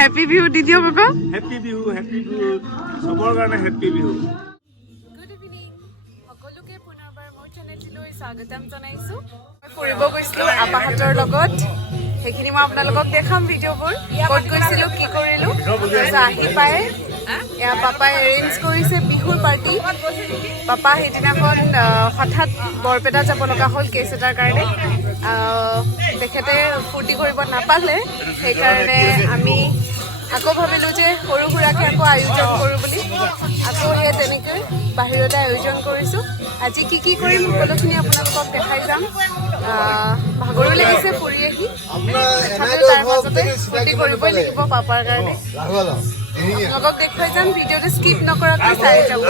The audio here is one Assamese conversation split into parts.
Happy Bihu didio baba. Happy Bihu, happy Bihu. Sabor karone happy Bihu. Good evening. Okoluke punarbar moi channel loi swagatam janaisu. Moi poribo goislu apahator logot. Hekhini ma apnalogok dekham video bor. Kot goisilu ki korilu. Ahi pae. Ya papa arrange korise bihur party. Papa hedina kon hothat borpeta jabo loga hol case etar karone. Dekhete furti koribo napale. Sei karone ami Akou ভাবিলো যে সৰু সুৰাকে আকৌ আয়োজন কৰো বুলি আকৌ হে তেনেকৈ বাহিৰতে আয়োজন কৰিছো আজি কি কৰিম সকলোখিনি আপোনালোকক দেখাই যাম ভাগৰো লাগিছে ফুৰি আহি তাৰ মাজতে ফূৰ্তি কৰিবই লাগিব পাপাৰ কাৰণে আপোনালোকক দেখাই যাম ভিডিঅ'টো স্কিপ নকৰাকৈ চাই যাব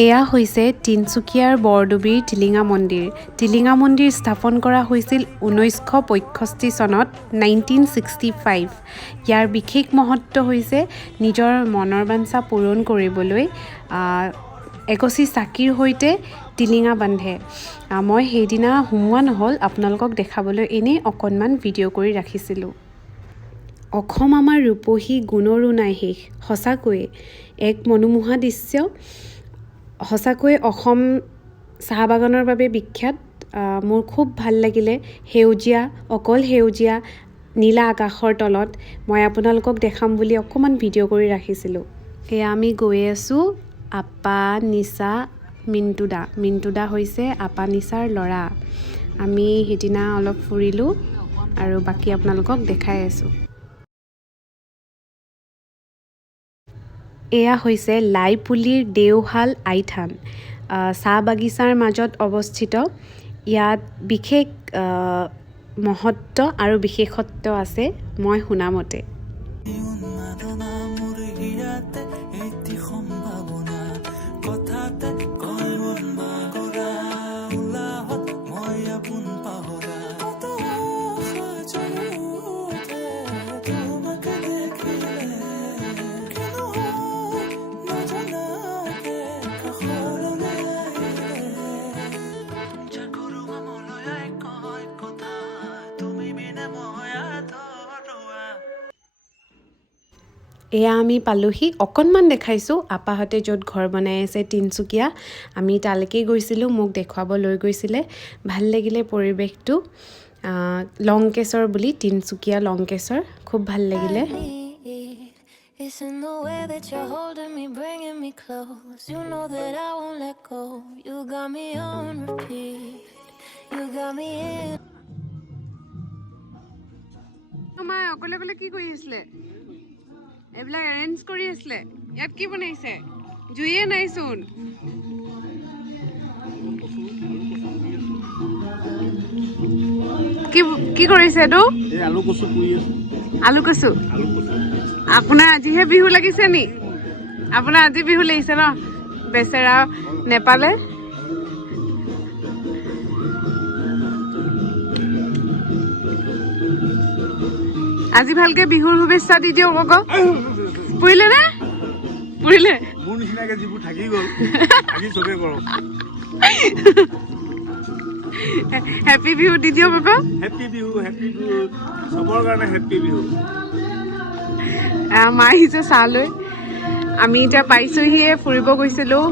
এয়া হৈছে তিনচুকীয়াৰ বৰদুবিৰ টিলিঙা মন্দিৰ। টিলিঙা মন্দিৰ স্থাপন কৰা হৈছিল 1965 চনত 1965। ইয়াৰ বিশেষ মহত্ব হৈছে নিজৰ মনৰ বাঞ্ছা পূৰণ কৰিবলৈ একচি চাকিৰ সৈতে টিলিঙা বান্ধে। মই সেইদিনা সোমোৱা নহ'ল আপোনালোকক দেখাবলৈ এনেই অকণমান ভিডিঅ' কৰি ৰাখিছিলোঁ। অসম আমাৰ ৰূপহী গুণৰো নাই শেষ সঁচাকৈয়ে এক মনোমোহা দৃশ্য সঁচাকৈ অসম চাহ বাগানৰ বাবে বিখ্যাত মোৰ খুব ভাল লাগিলে সেউজীয়া অকল সেউজীয়া নীলা আকাশৰ তলত মই আপোনালোকক দেখাম বুলি অকমান ভিডিঅ' কৰি ৰাখিছিলোঁ এয়া আমি গৈ আছোঁ আপা নিচা মিন্টুদা হৈছে আপা নিচাৰ ল'ৰা আমি হেদিনা অলপ ফুৰিলোঁ আৰু বাকি আপোনালোকক দেখাই আছোঁ এয়া হৈছে লাইপুলিৰ দেওহাল আইথান চাহ বাগিচাৰ মাজত অৱস্থিত ইয়াত বিশেষ মহত্ব আৰু বিশেষত্ব আছে মই শুনামতে এয়া আমি পালোহি অকণমান দেখাইছোঁ আপাহঁতে য'ত ঘৰ বনাই আছে তিনচুকীয়া আমি তালৈকে গৈছিলোঁ মোক দেখুৱাব লৈ গৈছিলে ভাল লাগিলে পৰিৱেশটো লংকেশ্বৰ বুলি তিনচুকীয়া লংকেশ্বৰ খুব ভাল লাগিলে It's in the way that you're holding me, bringing me close. You know that I won't let go. You got me on repeat. You got me in. Mama, okole ki koi asle? Ebla arrange kori asle. Yat ki banaise? Juye nai sun. Ki korise edu? Ei alu kosu koi ase. Alu kosu. আপোনাৰ আজিহে বিহু লাগিছে নি আপোনাৰ আজি বিহু লাগিছে ন বেচেৰা নেপালে আজি ভালকে বিহুৰ শুভেচ্ছা দি দিও গগ পুৰিলে না পুৰিলে মোৰ নিচিনাকে জিবু থাকি গল আজি চবে কৰ হ্যাপি বিহু দি দিও বাবা হ্যাপি বিহু সবৰ কাৰণে হ্যাপি বিহু মা আহিছে চালৈ আমি এতিয়া পাইছোহিয়ে ফুৰিব গৈছিলোঁ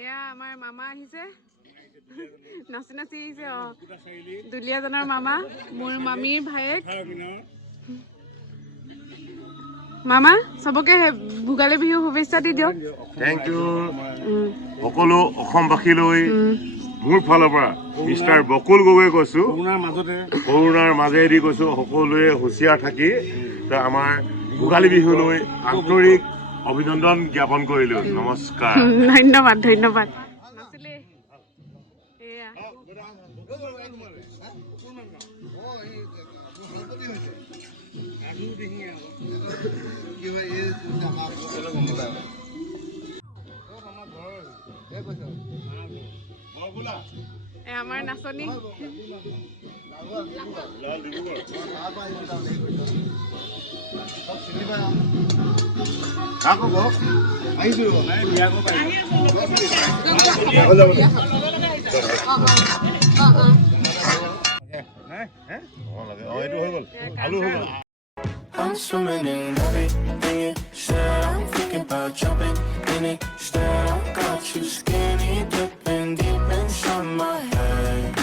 এয়া আমাৰ মামা আহিছে নাচি আহিছে দুলীয়াজনৰ মামা মোৰ মামীৰ ভায়েক মামা সবকে ভোগালী বিহু শুভেচ্ছা দি দিয়ক থেংক ইউ সকলো অসমবাসীলৈ মোৰ ফালৰ পৰা মিষ্টাৰ বকুল গগৈ কৈছো কৰোনাৰ মাজেদি কৈছো সকলোৱে হুঁচিয়াৰ থাকি আমাৰ ভোগালী বিহুলৈ আন্তৰিক অভিনন্দন জ্ঞাপন কৰিলো নমস্কাৰ ধন্যবাদ আমাৰ নাচনী I'm swimming in everything you said. I'm thinking about jumping in it. Instead, I got you skinny dipping deep inside my head.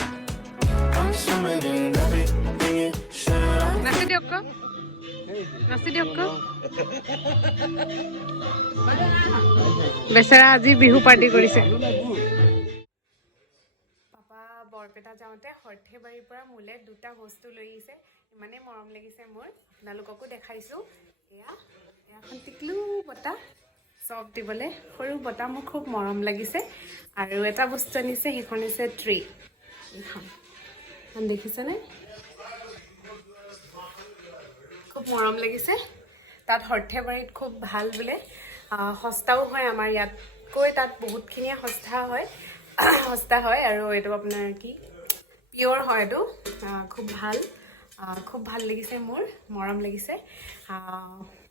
I'm swimming in everything you said. নাচি দিয়ক নাচি দিয়ক বেচেৰা আজি বিহু পাৰ্টি কৰিছে পাপা বৰপেটা যাওঁতে সৰ্থেবাৰীৰ পৰা মোলে দুটা বস্তু লৈ আহিছে ইমানে মৰম লাগিছে মোৰ আপোনালোককো দেখাইছো এখন টিকলু বটা চব দিবলৈ সৰু বটা মোৰ খুব মৰম লাগিছে আৰু এটা বস্তু আনিছে সেইখন হৈছে ট্ৰে এখন দেখিছেনে খুব মৰম লাগিছে তাত সৰ্থেবাৰীত খুব ভাল বোলে সস্তাও হয় আমাৰ ইয়াতকৈ তাত বহুতখিনিয়ে সস্তা হয় আৰু এইটো আপোনাৰ কি পিয়ৰ হয় এইটো খুব ভাল লাগিছে মোৰ মৰম লাগিছে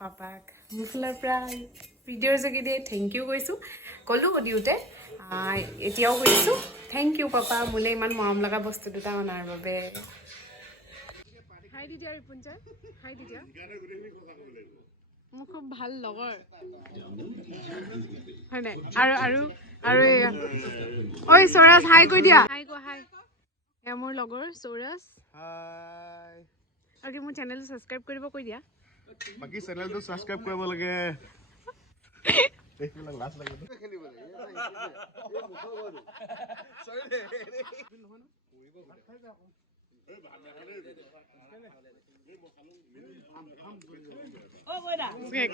পাপাক মোৰ ফালৰ পৰা ভিডিঅ'ৰ যোগেদি থেংক ইউ কৈছোঁ ক'লোঁ দিওঁতে এতিয়াও কৈছোঁ থেংক ইউ পাপা মোলৈ ইমান মৰম লগা বস্তু দুটা অনাৰ বাবে হাই দি দিয়া ৰিপুঞ্জয় হাই দি দিয়া মোৰ খুব ভাল লগৰ হয় নাই আৰু ঐ সৌৰাজ হাই কৈ দিয়া হাই এয়া মোৰ লগৰ সৌৰাজ হাই আৰু মোৰ চেনেলটো ছাবস্ক্ৰাইব কৰিব কৈ দিয়া বাকি চেনেলটো ছাবস্ক্ৰাইব কৰিব লাগে এইবিলাক লাজ লাগে খেলিব লাগে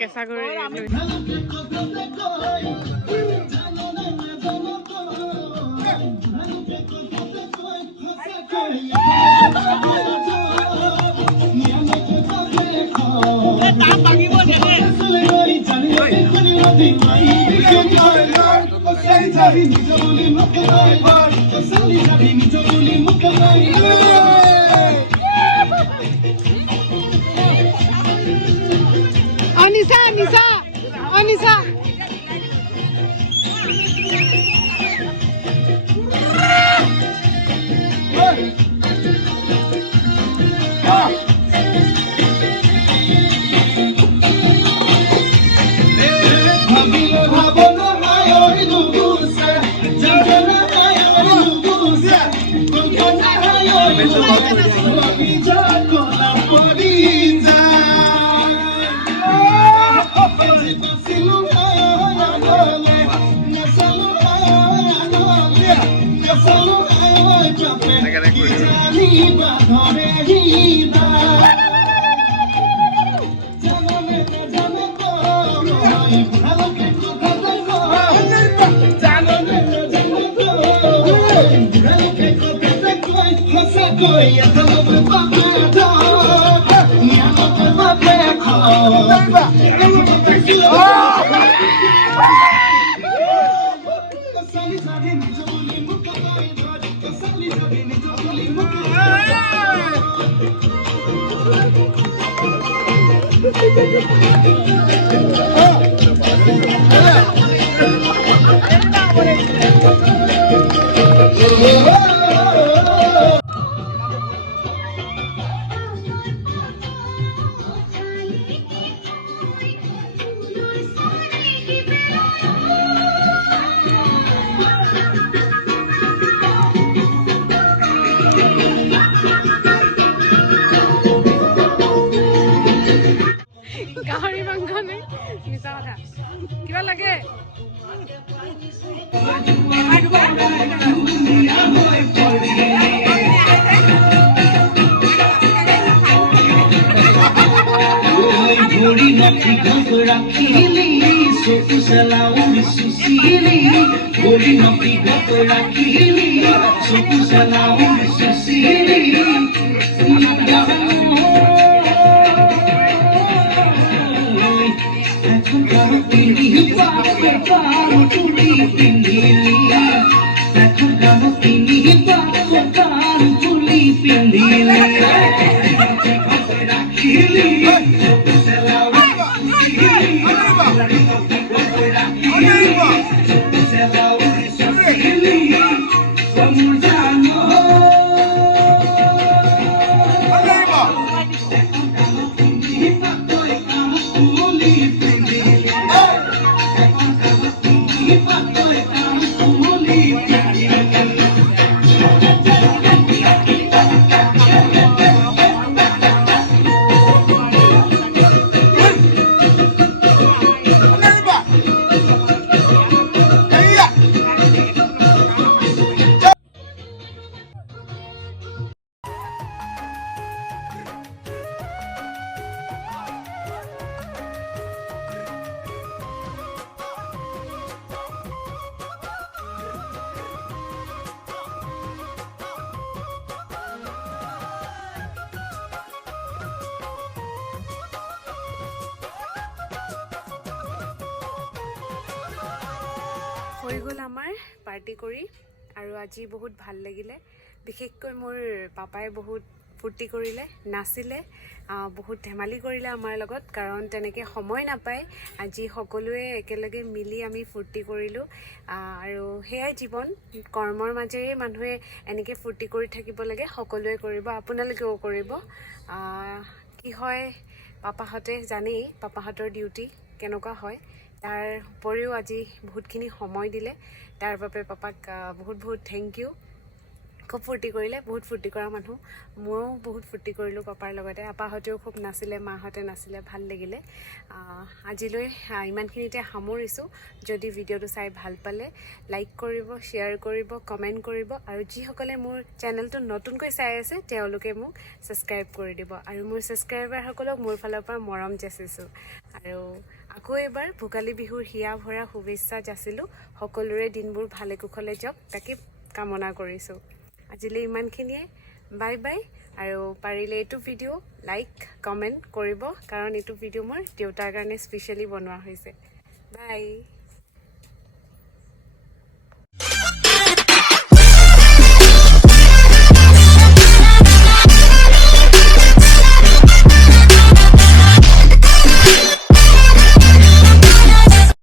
কেঁচা কৰি অনিশা গাহৰি মাংস নাই মিছা কথা কিবা লাগে হৈ গ'ল আমাৰ পাৰ্টি কৰি আৰু আজি বহুত ভাল লাগিলে বিশেষকৈ মোৰ পাপাই বহুত ফূৰ্তি কৰিলে নাচিলে বহুত ধেমালি কৰিলে আমাৰ লগত কাৰণ তেনেকৈ সময় নাপায় আজি সকলোৱে একেলগে মিলি আমি ফূৰ্তি কৰিলোঁ আৰু সেয়াই জীৱন কৰ্মৰ মাজেৰে মানুহে এনেকৈ ফূৰ্তি কৰি থাকিব লাগে সকলোৱে কৰিব আপোনালোকেও কৰিব কি হয় পাপাহঁতে জানেই পাপাহঁতৰ ডিউটি কেনেকুৱা হয় তাৰ উপৰিও আজি বহুতখিনি সময় দিলে তাৰ বাবে পাপাক বহুত বহুত থেংক ইউ খুব ফূৰ্তি কৰিলে বহুত ফূৰ্তি কৰা মানুহ ময়ো বহুত ফূৰ্তি কৰিলোঁ পাপাৰ লগতে আপাহঁতেও খুব নাচিলে মাহঁতে নাচিলে ভাল লাগিলে আজিলৈ ইমানখিনিতে সামৰিছোঁ যদি ভিডিঅ'টো চাই ভাল পালে লাইক কৰিব শ্বেয়াৰ কৰিব কমেণ্ট কৰিব আৰু যিসকলে মোৰ চেনেলটো নতুনকৈ চাই আছে তেওঁলোকে মোক ছাবস্ক্ৰাইব কৰি দিব আৰু মোৰ ছাবস্ক্ৰাইবাৰসকলক মোৰ ফালৰ পৰা মৰম যাচিছোঁ আৰু আকৌ এবাৰ ভোগালী বিহুৰ হিয়া ভৰা শুভেচ্ছা যাচিলোঁ সকলোৰে দিনবোৰ ভালে কুশলে যাওক তাকে কামনা কৰিছোঁ আজিলৈ ইমানখিনিয়ে বাই বাই আৰু পাৰিলে এইটো ভিডিঅ' লাইক কমেণ্ট কৰিব কাৰণ এইটো ভিডিঅ' মোৰ দেউতাৰ কাৰণে স্পেচিয়েলি বনোৱা হৈছে বাই